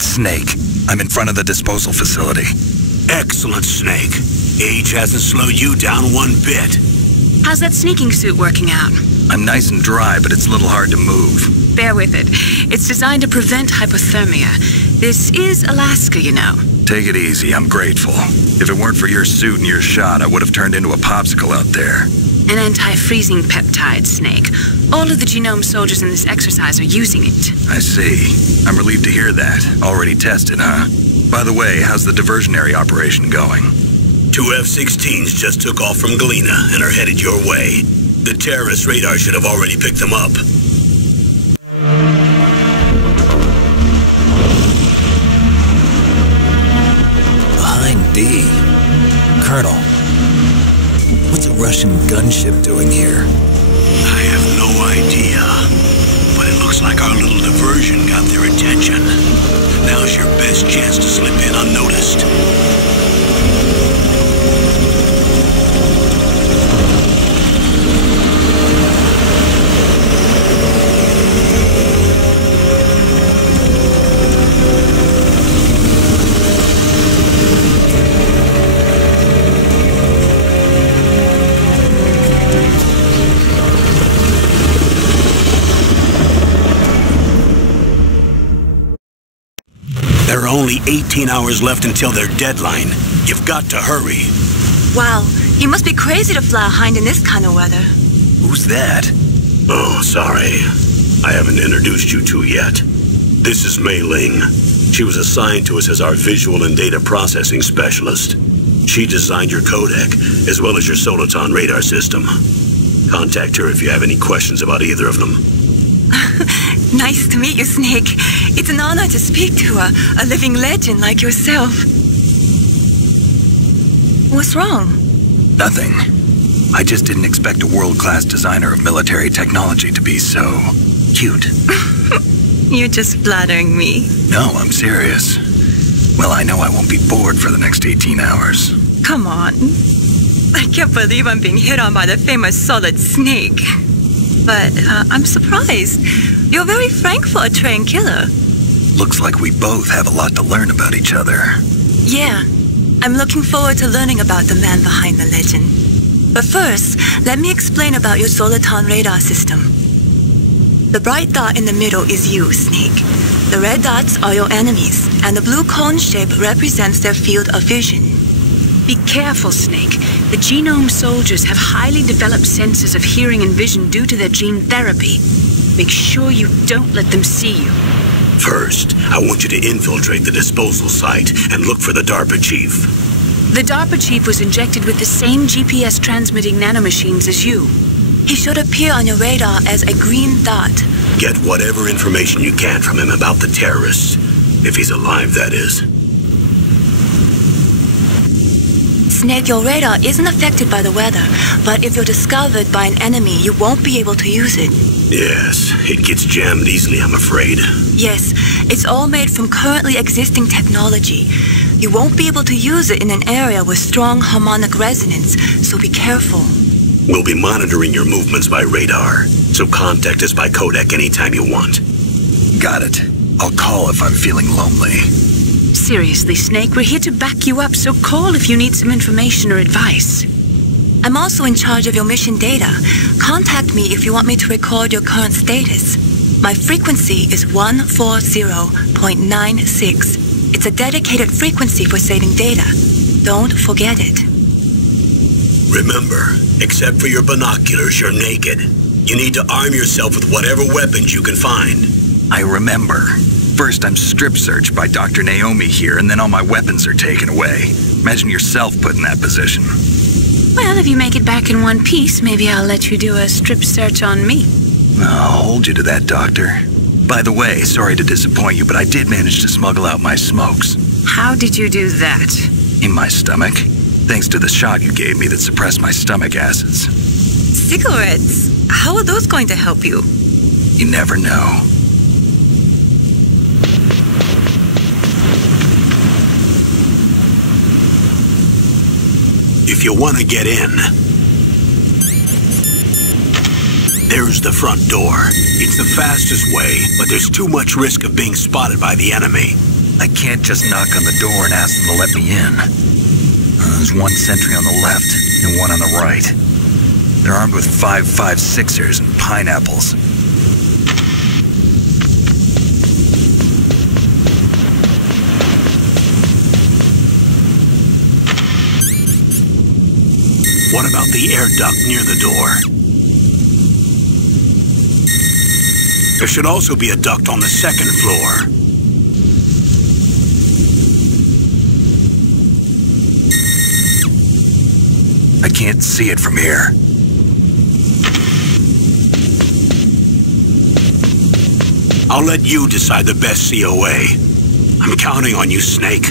It's Snake. I'm in front of the disposal facility. Excellent, Snake. Age hasn't slowed you down one bit. How's that sneaking suit working out? I'm nice and dry, but it's a little hard to move. Bear with it. It's designed to prevent hypothermia. This is Alaska, you know. Take it easy, I'm grateful. If it weren't for your suit and your shot, I would have turned into a popsicle out there. An anti-freezing peptide, Snake. All of the genome soldiers in this exercise are using it. I see. I'm relieved to hear that. Already tested, huh? By the way, how's the diversionary operation going? 2 F-16s just took off from Galena and are headed your way. The terrorist radar should have already picked them up. Behind D. Colonel, what's a Russian gunship doing here? I have no idea, but it looks like our little diversion got their attention. Now's your best chance to slip in unnoticed. There are only 18 hours left until their deadline. You've got to hurry. Wow, you must be crazy to fly behind in this kind of weather. Who's that? Oh, sorry. I haven't introduced you to yet. This is Mei Ling. She was assigned to us as our visual and data processing specialist. She designed your codec, as well as your Soliton radar system. Contact her if you have any questions about either of them. Nice to meet you, Snake. It's an honor to speak to a living legend like yourself. What's wrong? Nothing. I just didn't expect a world-class designer of military technology to be so cute. You're just flattering me. No, I'm serious. Well, I know I won't be bored for the next 18 hours. Come on. I can't believe I'm being hit on by the famous solid Snake. But I'm surprised. You're very frank for a trained killer. Looks like we both have a lot to learn about each other. Yeah. I'm looking forward to learning about the man behind the legend. But first, let me explain about your Soliton radar system. The bright dot in the middle is you, Snake. The red dots are your enemies, and the blue cone shape represents their field of vision. Be careful, Snake. The genome soldiers have highly developed senses of hearing and vision due to their gene therapy. Make sure you don't let them see you. First, I want you to infiltrate the disposal site and look for the DARPA chief. The DARPA chief was injected with the same GPS-transmitting nanomachines as you. He should appear on your radar as a green dot. Get whatever information you can from him about the terrorists. If he's alive, that is. Snake, your radar isn't affected by the weather, but if you're discovered by an enemy, you won't be able to use it. Yes, it gets jammed easily, I'm afraid. Yes, it's all made from currently existing technology. You won't be able to use it in an area with strong harmonic resonance, so be careful. We'll be monitoring your movements by radar, so contact us by codec anytime you want. Got it. I'll call if I'm feeling lonely. Seriously, Snake, we're here to back you up, so call if you need some information or advice. I'm also in charge of your mission data. Contact me if you want me to record your current status. My frequency is 140.96. It's a dedicated frequency for saving data. Don't forget it. Remember, except for your binoculars, you're naked. You need to arm yourself with whatever weapons you can find. I remember. First, I'm strip searched by Dr. Naomi here, and then all my weapons are taken away. Imagine yourself put in that position. Well, if you make it back in one piece, maybe I'll let you do a strip search on me. I'll hold you to that, Doctor. By the way, sorry to disappoint you, but I did manage to smuggle out my smokes. How did you do that? In my stomach. Thanks to the shot you gave me that suppressed my stomach acids. Cigarettes? How are those going to help you? You never know. If you want to get in, there's the front door. It's the fastest way, but there's too much risk of being spotted by the enemy. I can't just knock on the door and ask them to let me in. There's one sentry on the left and one on the right. They're armed with 5.56ers and pineapples. What about the air duct near the door? There should also be a duct on the second floor. I can't see it from here. I'll let you decide the best COA. I'm counting on you, Snake.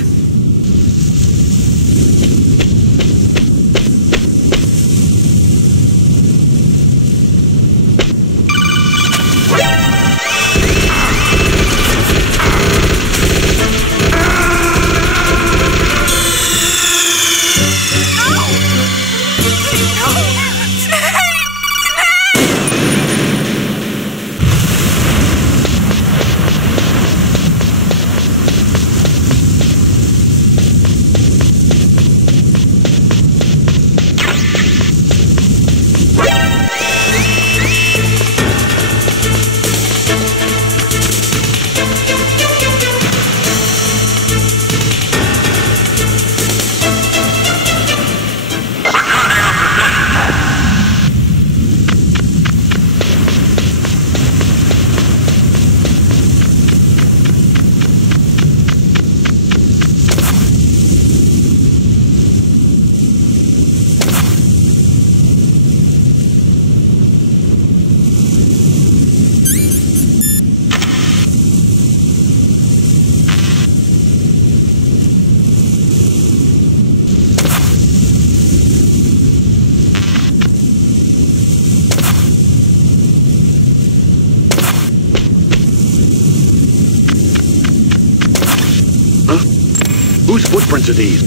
Whose footprints are these?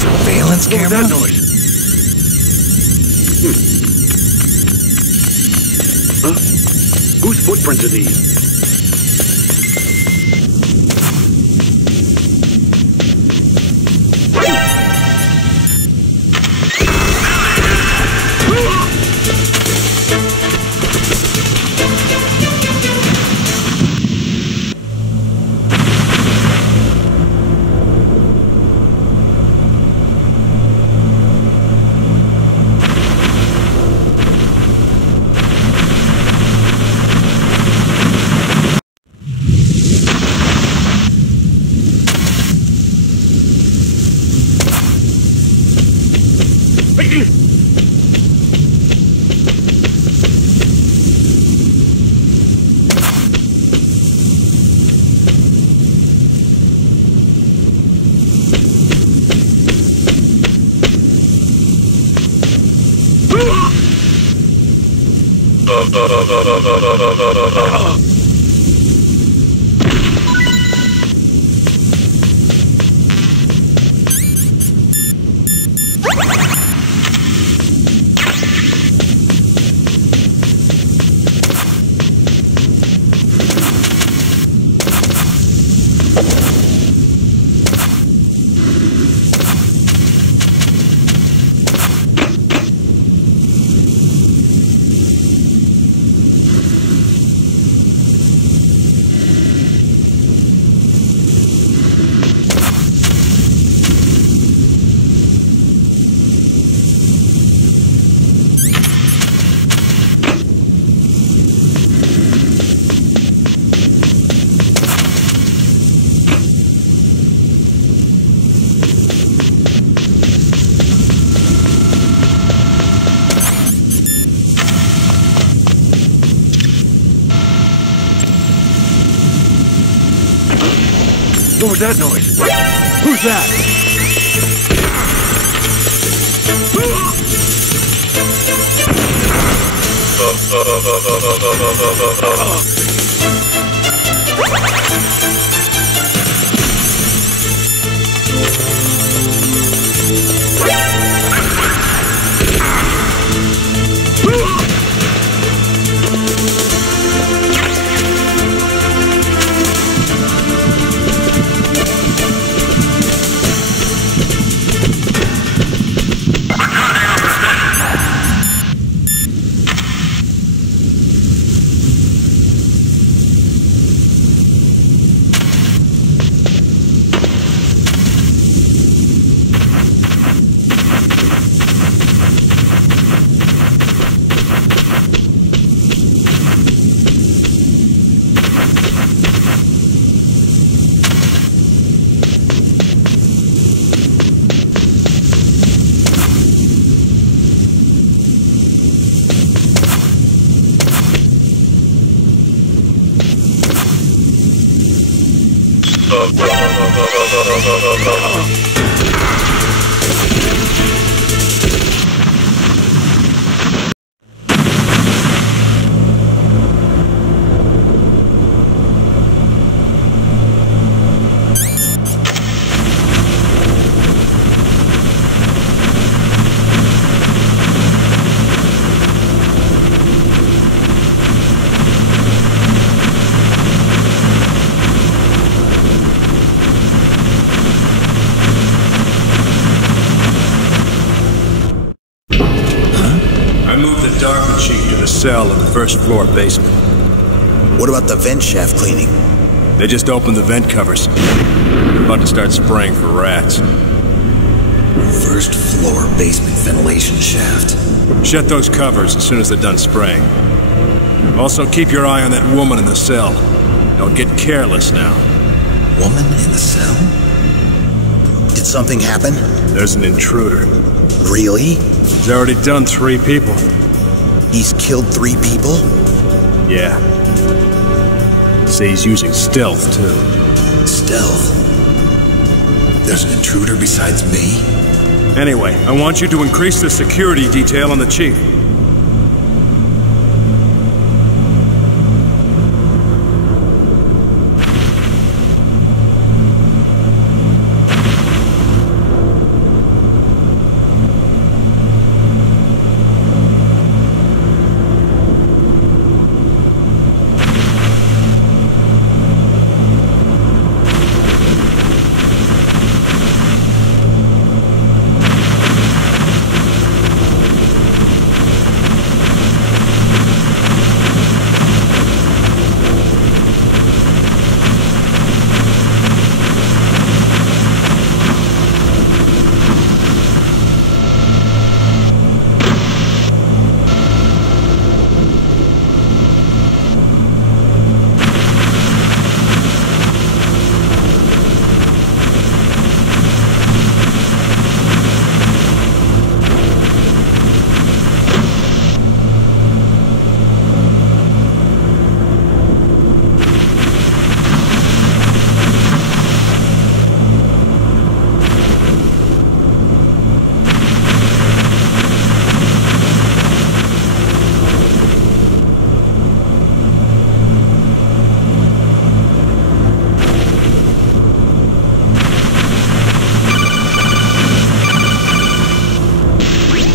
Surveillance camera? What was that noise? Huh? Whose footprints are these? What was that noise? Who's that? Cell in the first floor basement. What about the vent shaft cleaning? They just opened the vent covers. They're about to start spraying for rats. First floor basement ventilation shaft. Shut those covers as soon as they're done spraying. Also, keep your eye on that woman in the cell. Don't get careless now. Woman in the cell? Did something happen? There's an intruder. Really? He's already done 3 people. He's killed 3 people? Yeah. Say he's using stealth, too. Stealth? There's an intruder besides me? Anyway, I want you to increase the security detail on the chief.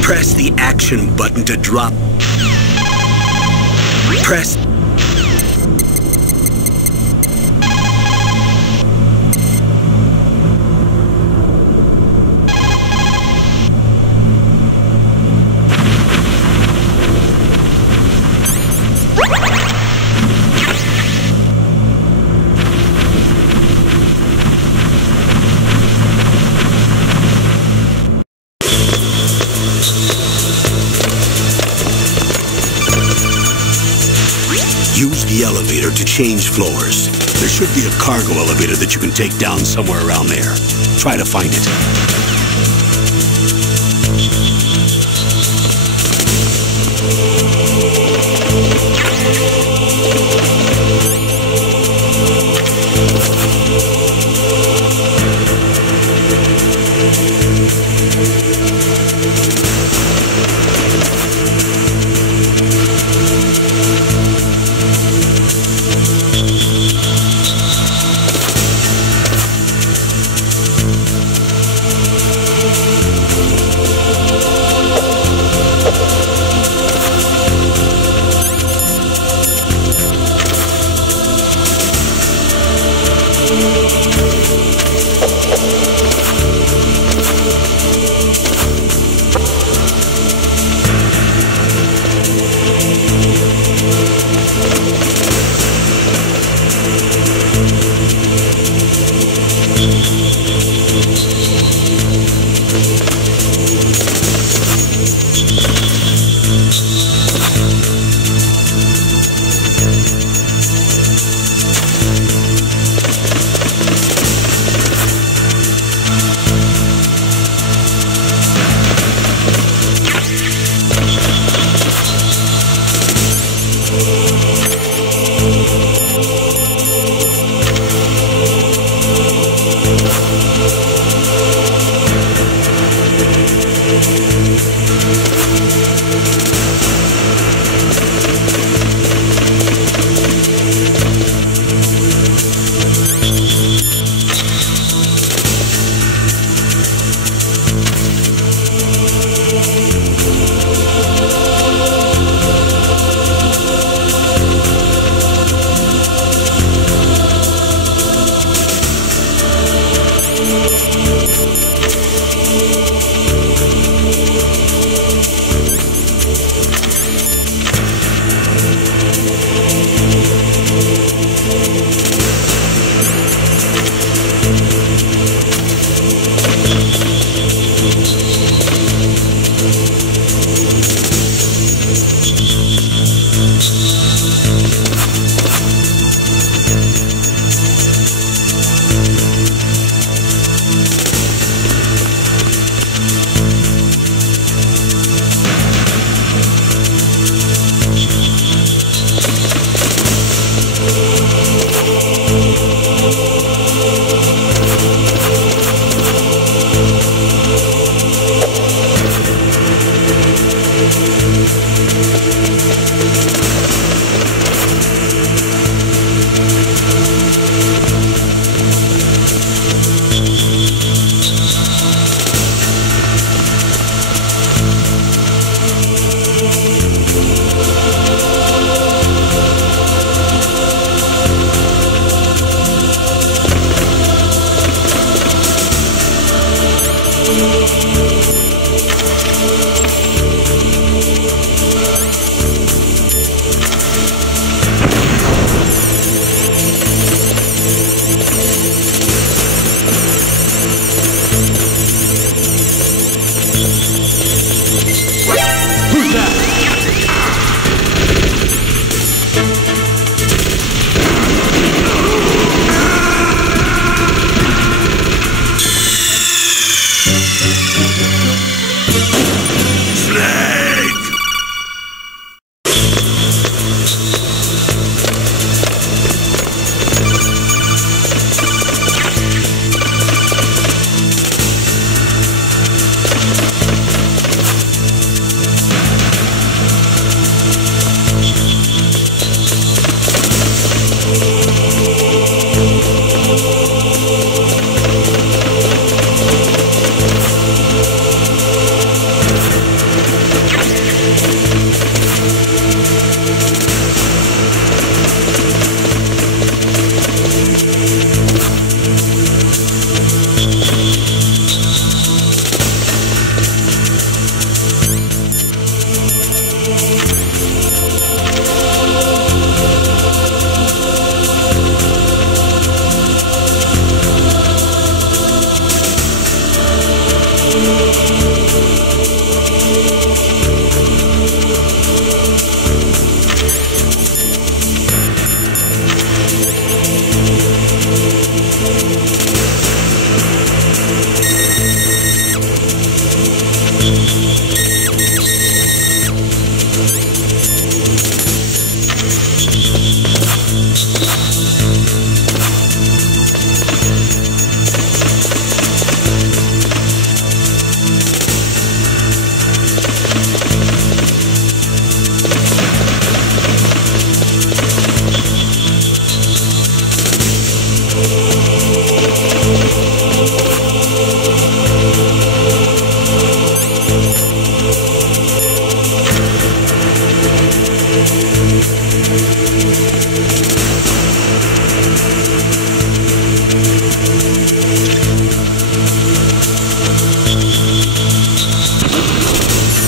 Press the action button to drop. Press. Use the elevator to change floors. There should be a cargo elevator that you can take down somewhere around there. Try to find it.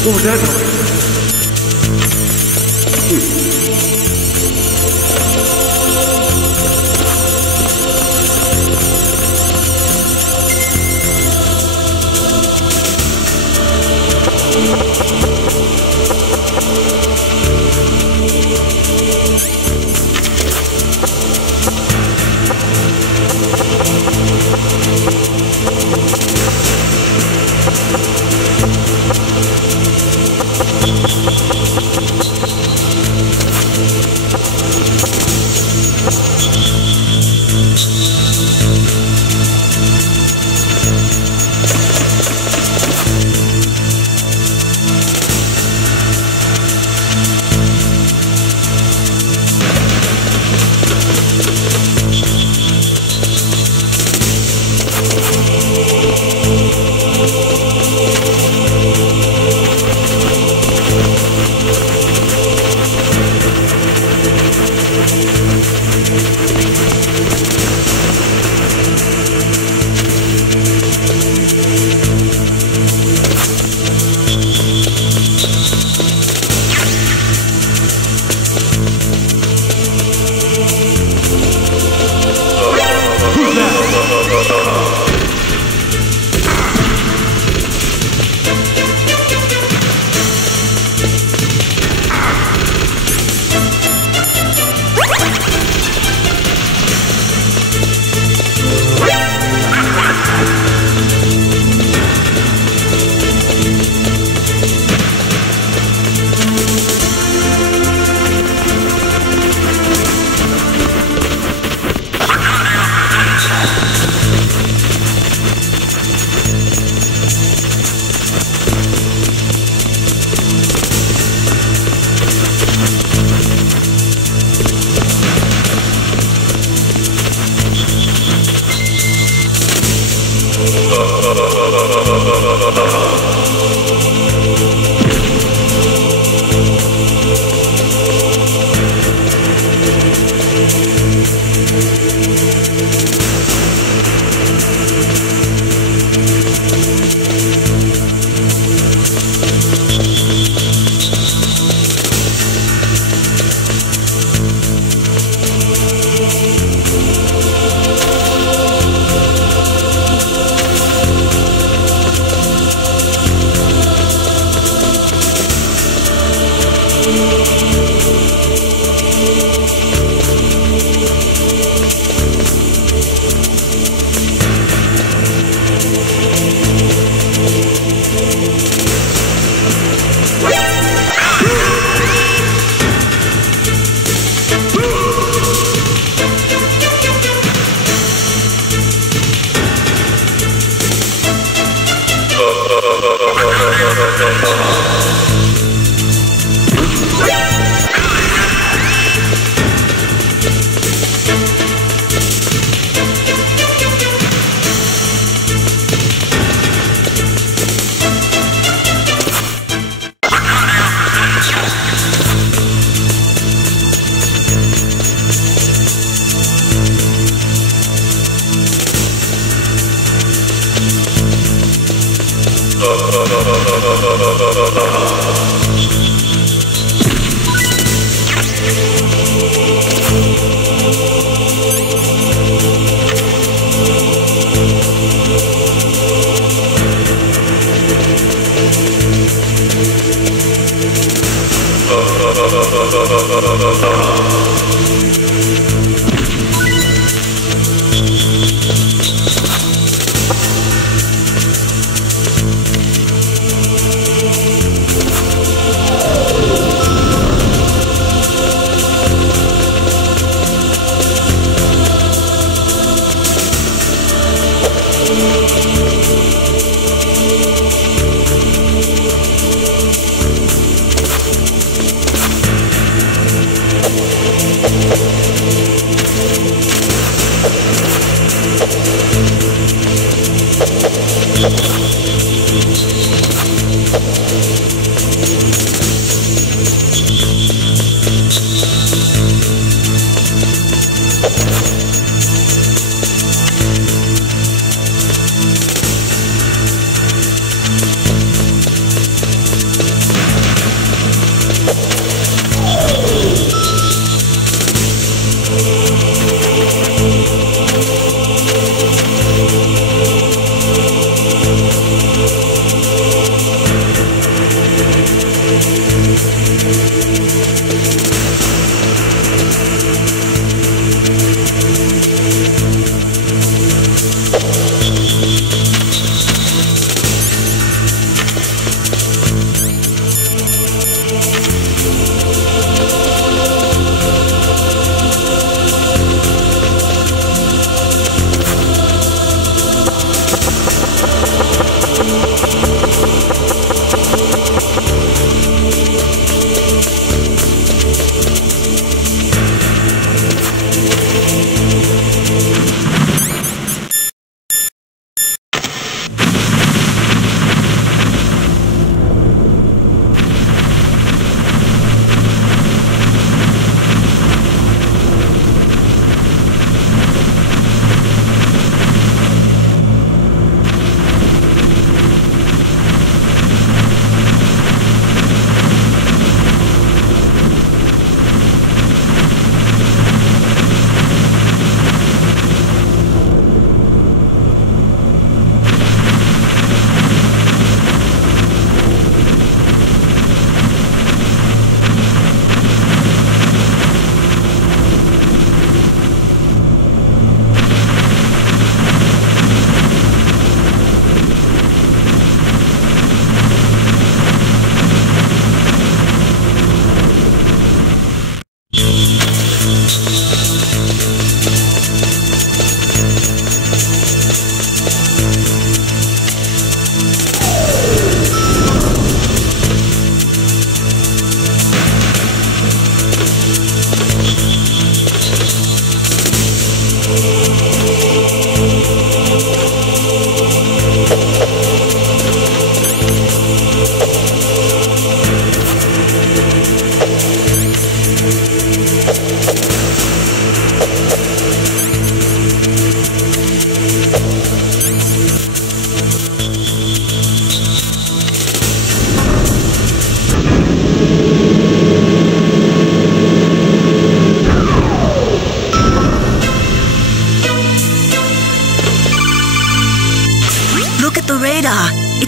What was that noise?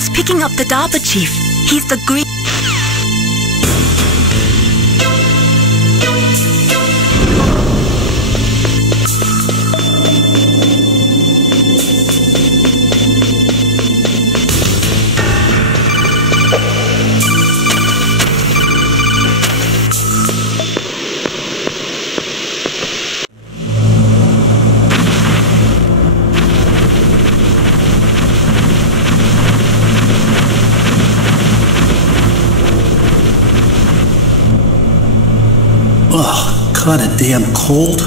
It's picking up the DARPA chief. He's the green... Kinda damn cold.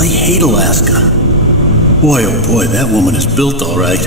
I hate Alaska. Boy, oh boy, that woman is built all right.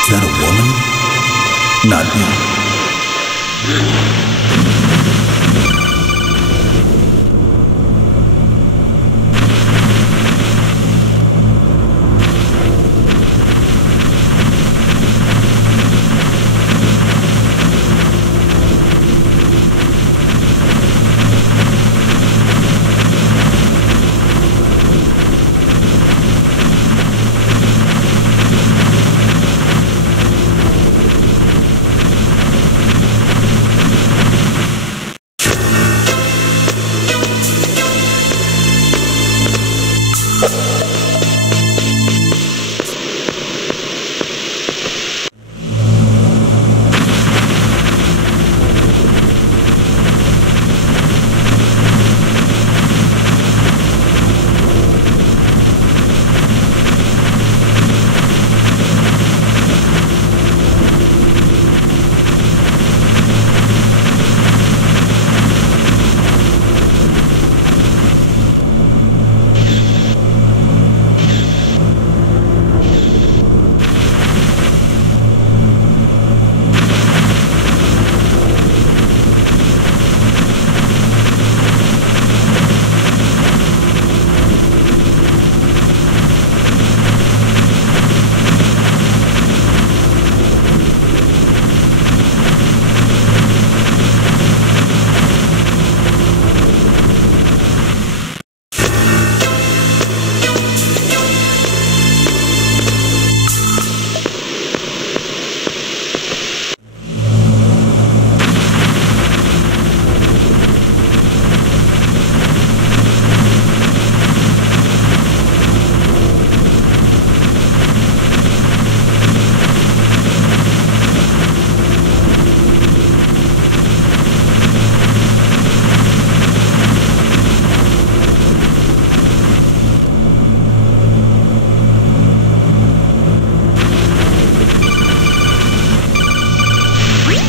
Is that a woman? Not me.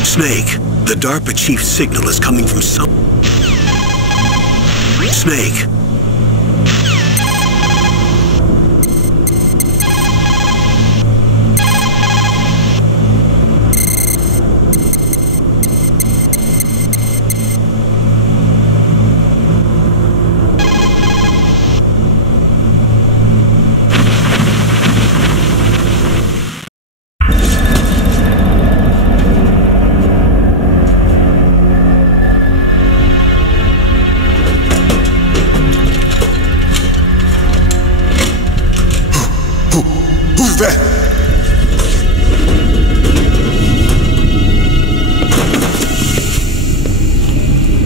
Snake, the DARPA chief's signal is coming from some... Snake.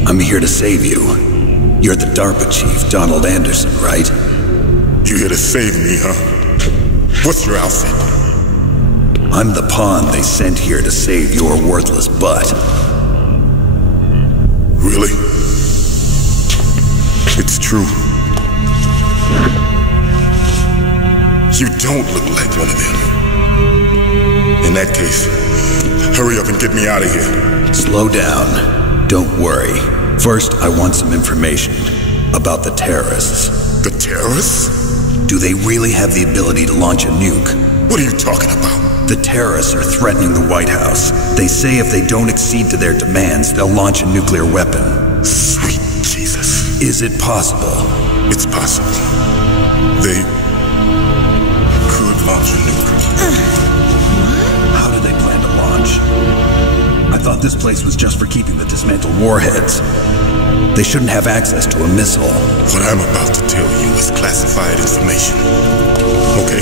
I'm here to save you. You're the DARPA chief, Donald Anderson, right? You're here to save me, huh? What's your outfit? I'm the pawn they sent here to save your worthless butt. Really? It's true. You don't look like one of them. In that case, hurry up and get me out of here. Slow down. Don't worry. First, I want some information about the terrorists. The terrorists? Do they really have the ability to launch a nuke? What are you talking about? The terrorists are threatening the White House. They say if they don't accede to their demands, they'll launch a nuclear weapon. Sweet Jesus. Is it possible? It's possible. They could launch a nuke. How do they plan to launch? I thought this place was just for keeping the dismantled warheads. They shouldn't have access to a missile. What I'm about to tell you is classified information. Okay?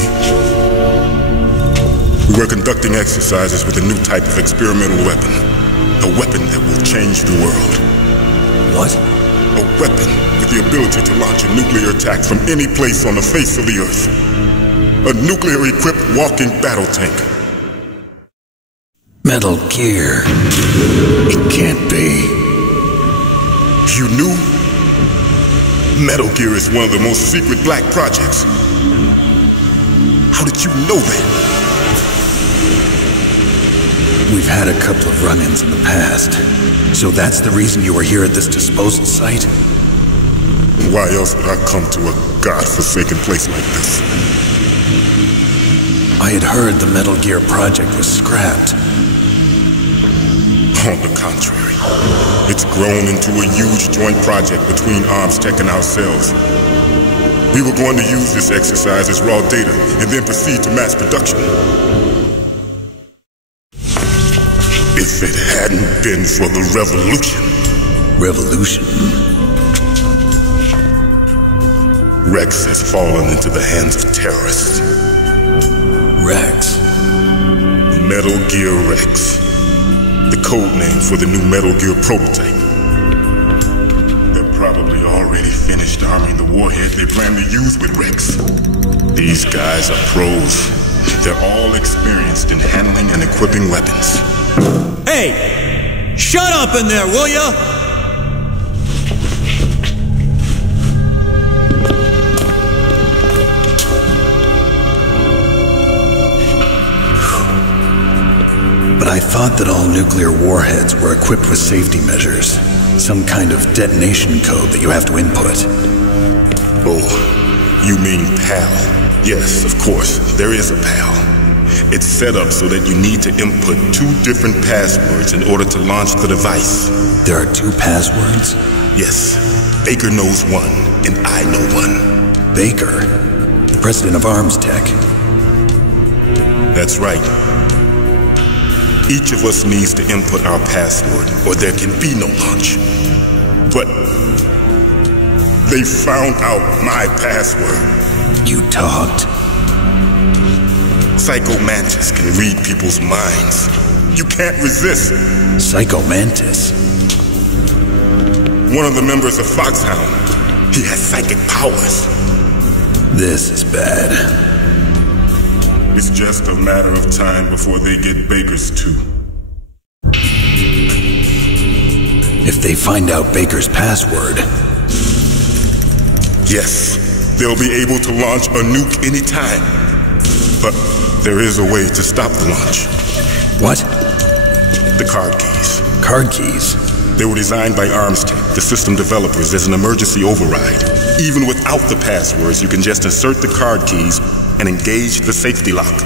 We were conducting exercises with a new type of experimental weapon. A weapon that will change the world. What? A weapon with the ability to launch a nuclear attack from any place on the face of the Earth. A nuclear-equipped walking battle tank. Metal Gear. It can't be. You knew? Metal Gear is one of the most secret black projects. How did you know that? We've had a couple of run-ins in the past. So that's the reason you were here at this disposal site? Why else would I come to a godforsaken place like this? I had heard the Metal Gear project was scrapped. On the contrary, it's grown into a huge joint project between Arms Tech and ourselves. We were going to use this exercise as raw data and then proceed to mass production. If it hadn't been for the revolution. Revolution? Rex has fallen into the hands of terrorists. Rex? Metal Gear Rex. The code name for the new Metal Gear prototype. They're probably already finished arming the warhead they plan to use with Rex. These guys are pros. They're all experienced in handling and equipping weapons. Hey! Shut up in there, will ya? But I thought that all nuclear warheads were equipped with safety measures. Some kind of detonation code that you have to input. Oh, you mean PAL? Yes, of course, there is a PAL. It's set up so that you need to input 2 different passwords in order to launch the device. There are 2 passwords? Yes. Baker knows one, and I know one. Baker? The president of Arms Tech? That's right. Each of us needs to input our password, or there can be no launch. But they found out my password. You talked? Psycho Mantis can read people's minds. You can't resist. Psycho Mantis? One of the members of Foxhound. He has psychic powers. This is bad. It's just a matter of time before they get Baker's too. If they find out Baker's password... Yes, they'll be able to launch a nuke anytime. But there is a way to stop the launch. What? The card keys. Card keys? They were designed by Arms Tech, the system developers, as an emergency override. Even without the passwords, you can just insert the card keys and engage the safety lock.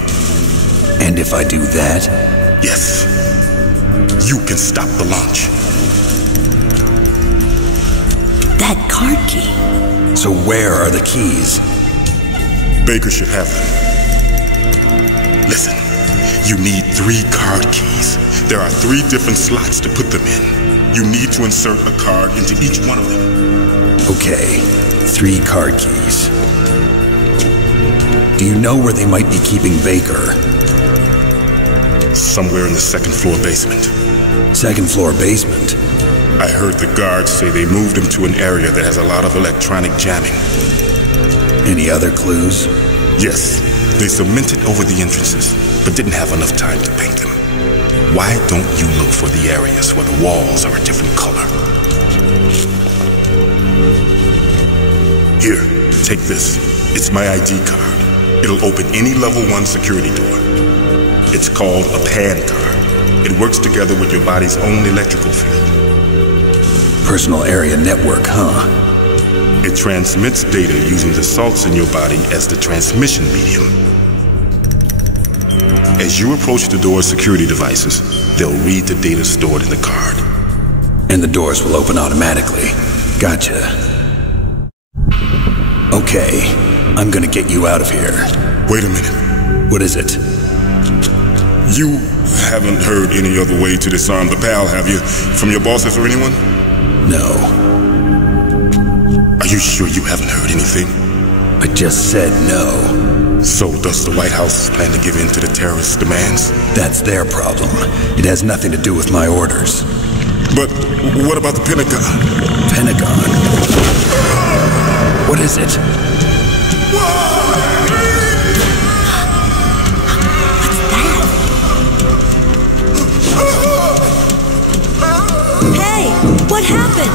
And if I do that? Yes. You can stop the launch. That card key. So where are the keys? Baker should have them. Listen, you need 3 card keys. There are 3 different slots to put them in. You need to insert a card into each one of them. Okay, 3 card keys. Do you know where they might be keeping Baker? Somewhere in the 2nd floor basement. 2nd floor basement? I heard the guards say they moved him to an area that has a lot of electronic jamming. Any other clues? Yes, they cemented over the entrances, but didn't have enough time to paint them. Why don't you look for the areas where the walls are a different color? Here, take this. It's my ID card. It'll open any level 1 security door. It's called a PAN card. It works together with your body's own electrical field. Personal area network, huh? It transmits data using the salts in your body as the transmission medium. As you approach the door's security devices, they'll read the data stored in the card. And the doors will open automatically. Gotcha. Okay, I'm gonna get you out of here. Wait a minute. What is it? You haven't heard any other way to disarm the PAL, have you? From your bosses or anyone? No. Are you sure you haven't heard anything? I just said no. So does the White House plan to give in to the terrorists' demands? That's their problem. It has nothing to do with my orders. But what about the Pentagon? Pentagon? What is it? Hey, what happened?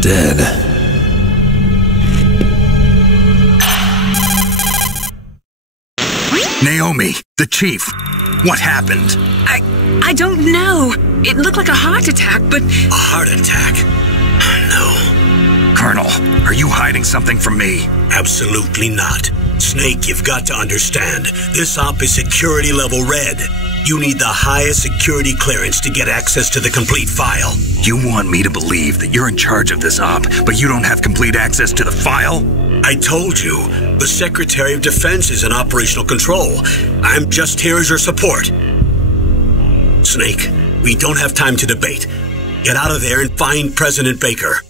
Dead. Naomi, the chief. What happened? I don't know. It looked like a heart attack, but... A heart attack? No. Colonel, are you hiding something from me? Absolutely not. Snake, you've got to understand. This op is security level red. You need the highest security clearance to get access to the complete file. You want me to believe that you're in charge of this op, but you don't have complete access to the file? I told you, the Secretary of Defense is in operational control. I'm just here as your support. Snake, we don't have time to debate. Get out of there and find President Baker.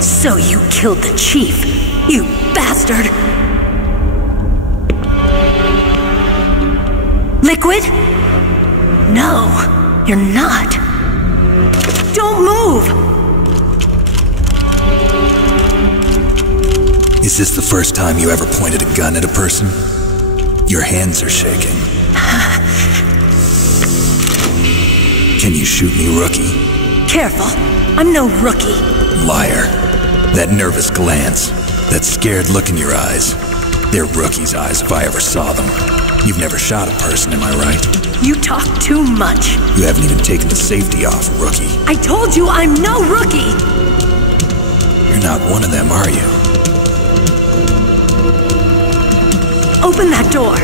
So you killed the chief, you bastard! Liquid? No, you're not. Don't move! Is this the first time you ever pointed a gun at a person? Your hands are shaking. Can you shoot me, rookie? Careful, I'm no rookie. Liar. That nervous glance, that scared look in your eyes. They're rookie's eyes if I ever saw them. You've never shot a person, am I right? You talk too much. You haven't even taken the safety off, rookie. I told you I'm no rookie! You're not one of them, are you? Open that door.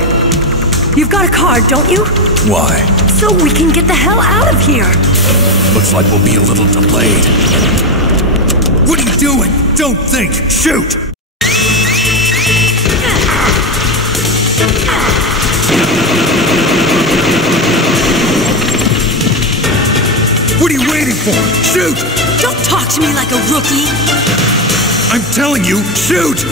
You've got a card, don't you? Why? So we can get the hell out of here. Looks like we'll be a little delayed. What are you doing? Don't think! Shoot! What are you waiting for? Shoot! Don't talk to me like a rookie! I'm telling you, shoot!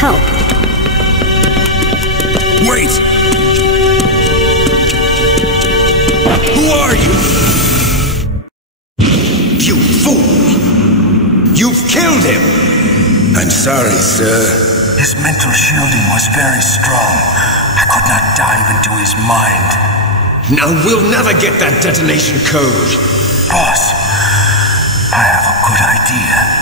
help. Wait! Who are you? You fool! You've killed him! I'm sorry, sir. His mental shielding was very strong. I could not dive into his mind. Now we'll never get that detonation code. Boss, I have a good idea.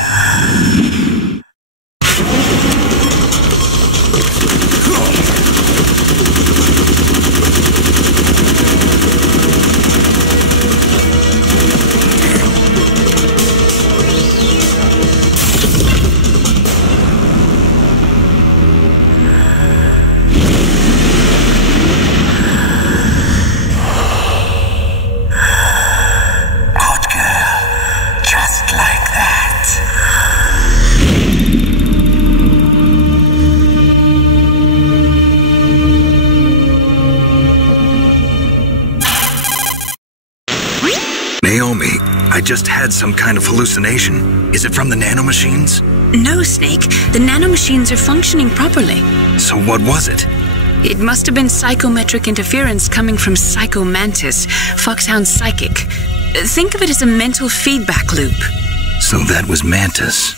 I just had some kind of hallucination. Is it from the nanomachines? No, Snake. The nanomachines are functioning properly. So what was it? It must have been psychometric interference coming from Psyco Mantis, Foxhound's psychic. Think of it as a mental feedback loop. So that was Mantis.